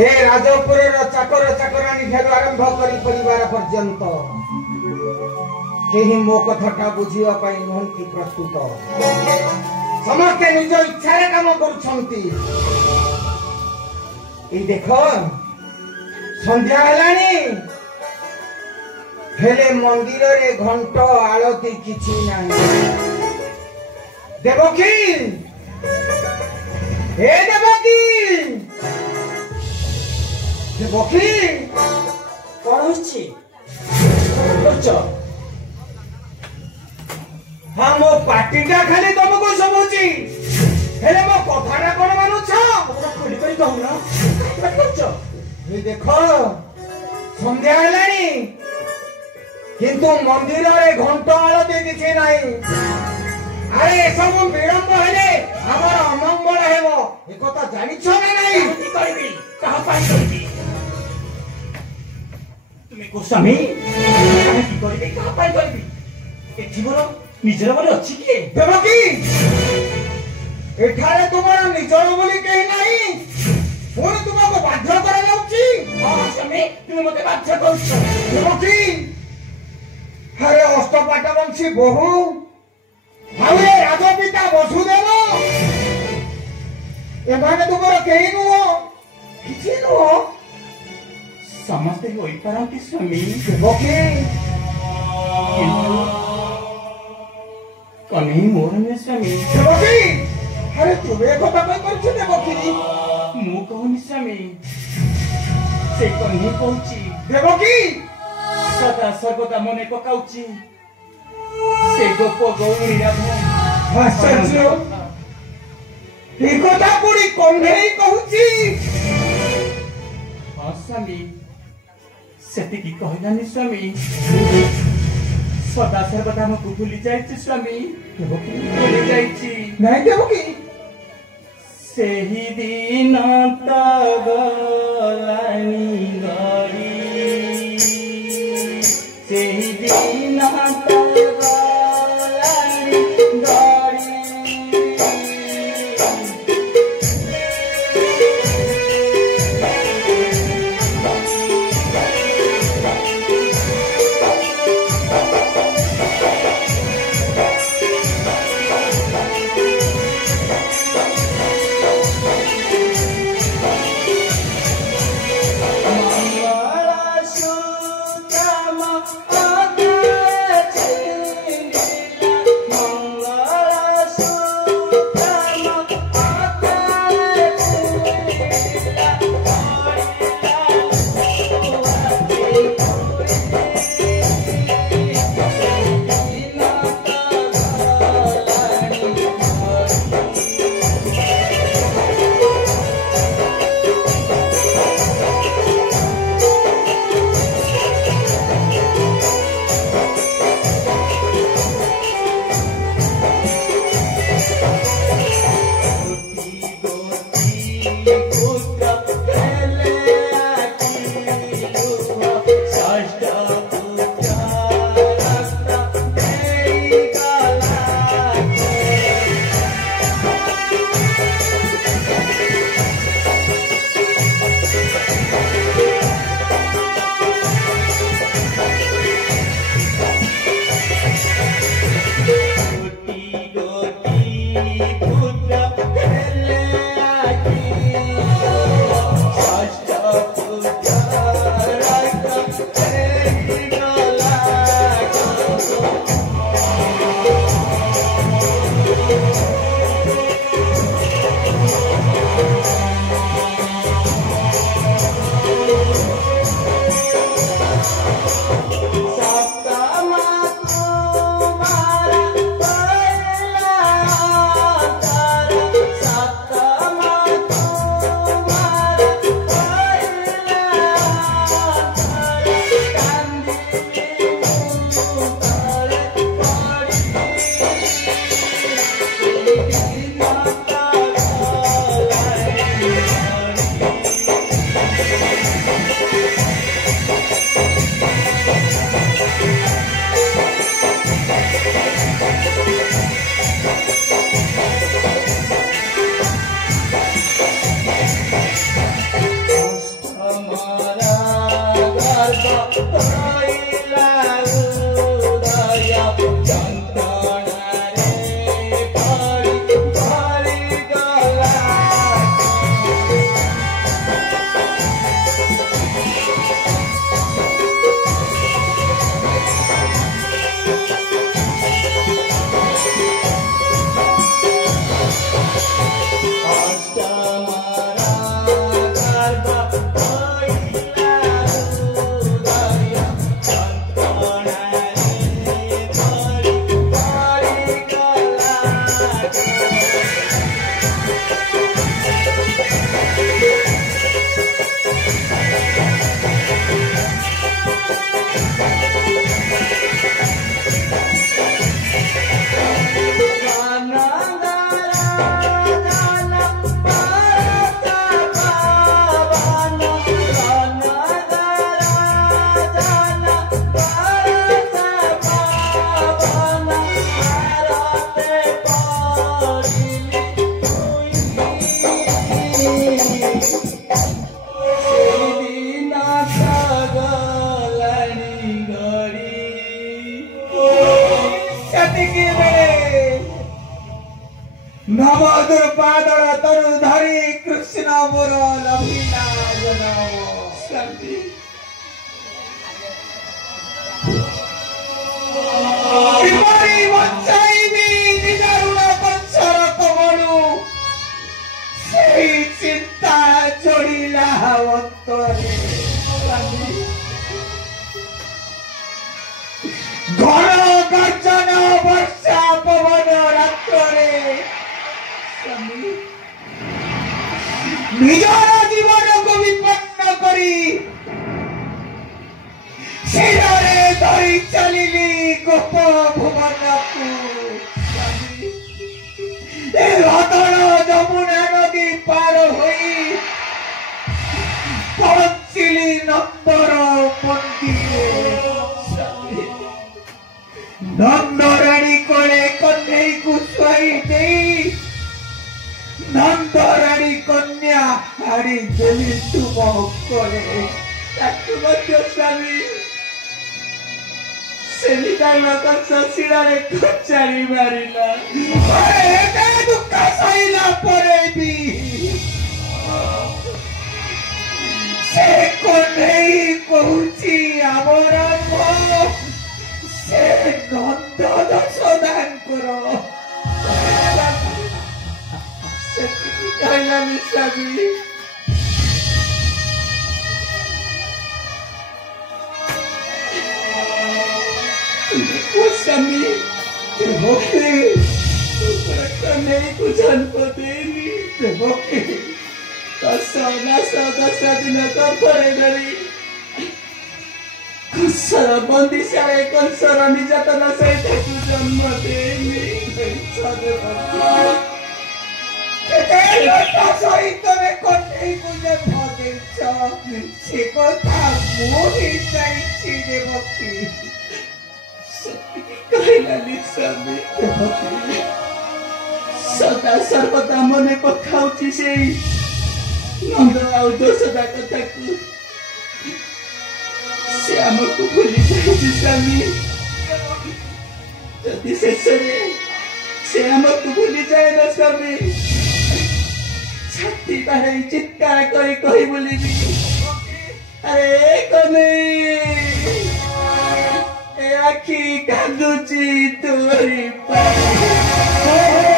ए राजपुर चाकर चाकरानी ठारू आरंभ करी परिवार पर्यंत केही मो कथाटा बुझिया पाई नहंती प्रस्तुत समस्ते निज इच्छा रे काम करूछंती ए देखो संध्या हेलानी हेले मंदिर रे घंट आलती किछि नाही देवकी हे देवकी देवकी कौन होछि हाँ मो पार्टीटा खाली तुमको सबुची हेले मो कथाटा कोन मानुछ खोली करी कहू ना देखो संध्या हेलानी किंतु मंदिर रे घंट आलती किछि नाही अरे सब विलंब हेले हमर अमंगल हेबो ए कथा जानिछ ना नाही की करबी कहा पाई करबी तुमे गोस्वामी कहा की करबी कहा पाई करबी ए जीवन निजर बोले अछि की देवकी एठारे तुम्हारा निजर बोली कहीं नहीं पुणी तुमको बाध्य करा जाउची गोस्वामी तुमे मते बाध्य करछ देवकी अरे अष्टपाट वंशी बहु आवे राजपिता वसुदेव एमाने तुमर केही नुहो किछि नुहो समस्ते होई पारंती स्वामी देवकी कमी मोर में स्वामी देवकी अरे तुमे कथा कई करछ देवकी मु कहूनी स्वामी से कन्ही कहूची देवकी सदा सर्वदा मने पकाउची से गोप गौरी राधा आश्चर्य ए कथा पुरी कन्हेई कहूची हाँ स्वामी सेति की कहलानी स्वामी सदा सर्वदा मको भूली जाइछि स्वामी भूली जाइछि नहीं देवकी सेही दिन तगलानी गरी सेही दिन तगलानी गरी ସେତିକି ବେଳେ ନବଦୁର୍ପାଦଳ ତରୁ ଧରି କୃଷ୍ଣ ମୋର ଲଭିଲା ଜନମ। ସ୍ୱାମୀ କିପରି ବଞ୍ଚାଇବି ନିଜ ଋଣ କଂସର କବଳୁ, ସେଇ ଚିନ୍ତା ଯୋଡ଼ିଲା ଅନ୍ତରେ। ଘନ ଗର୍ଜନ ବର୍ଷା ପବନ ରାତ୍ରରେ ନିଜର ଜୀବନକୁ ବିପନ୍ନ କରି ଶିରରେ ଧରି ଚାଲିଲି ଗୋପ ଭୁବନକୁ। ଏ ରତନ ଯମୁନା ନଦୀ ପାର ହୋଇ ପହଞ୍ଚିଲି ନନ୍ଦର ମନ୍ଦିରେ। ନନ୍ଦରାଣୀ କୋଳେ କନ୍ୟାକୁ ଶୁଆଇ ଦେଇ ନନ୍ଦରାଣୀ କନ୍ୟା ହାରି ଦେଲି ତୁମ କୋଳେ। ତାକୁ ମଧ୍ୟ ସ୍ୱାମୀ ସେମିତାଙ୍କ ଶିଳାରେ କଚାଡ଼ି ମାରିଲା। ଏତେ ଦୁଃଖ ସହିଲା ପରେ ବି ସେ କନ୍ୟାଇ କହୁଛି ଆମର ସେ ନନ୍ଦ ଯଶୋଦାଙ୍କର। ସେତିକି କହିଲାନି ସ୍ୱାମୀ। ସ୍ୱାମୀ ଦେବକୀ କନ୍ୟାକୁ ଜନ୍ମ ଦେଇନି। ଦେବକୀ 10 ମାସ 10 ଦିନ ଗର୍ଭରେ ଧରି କଂସର ବନ୍ଦିଶାଳେ କଂସର ନିର୍ଯାତନା ସହିତ ଜନ୍ମ ଦେଇନି। ସହିତ କନ୍ୟାକୁ ଜନ୍ମ ଦେଇଛ ସେ କଥା ମୁଁ ହିଁ ଜାଣିଛି ଦେବକୀ। ସେତିକି କହିଲାନି ସ୍ୱାମୀ। ସଦା ସର୍ବଦା ମନେ ପକାଉଛି ସେଇ ନନ୍ଦ ଆଉ ଯଶୋଦା କଥାକୁ। ସେ ଆମକୁ ଭୁଲି ଯାଇଛି ସ୍ୱାମୀ। ଯଦି ଶେଷରେ ସେ ଆମକୁ ଭୁଲିଯାଏ ନା ସ୍ୱାମୀ, ଛାତି ବାଡ଼େଇ ଚିତ୍କାର କରି କହି ବୁଲିବି, ଆରେ କନେଇ ଏ ଆଖି କାନ୍ଦୁଛି ତୋରି ପାଇଁ।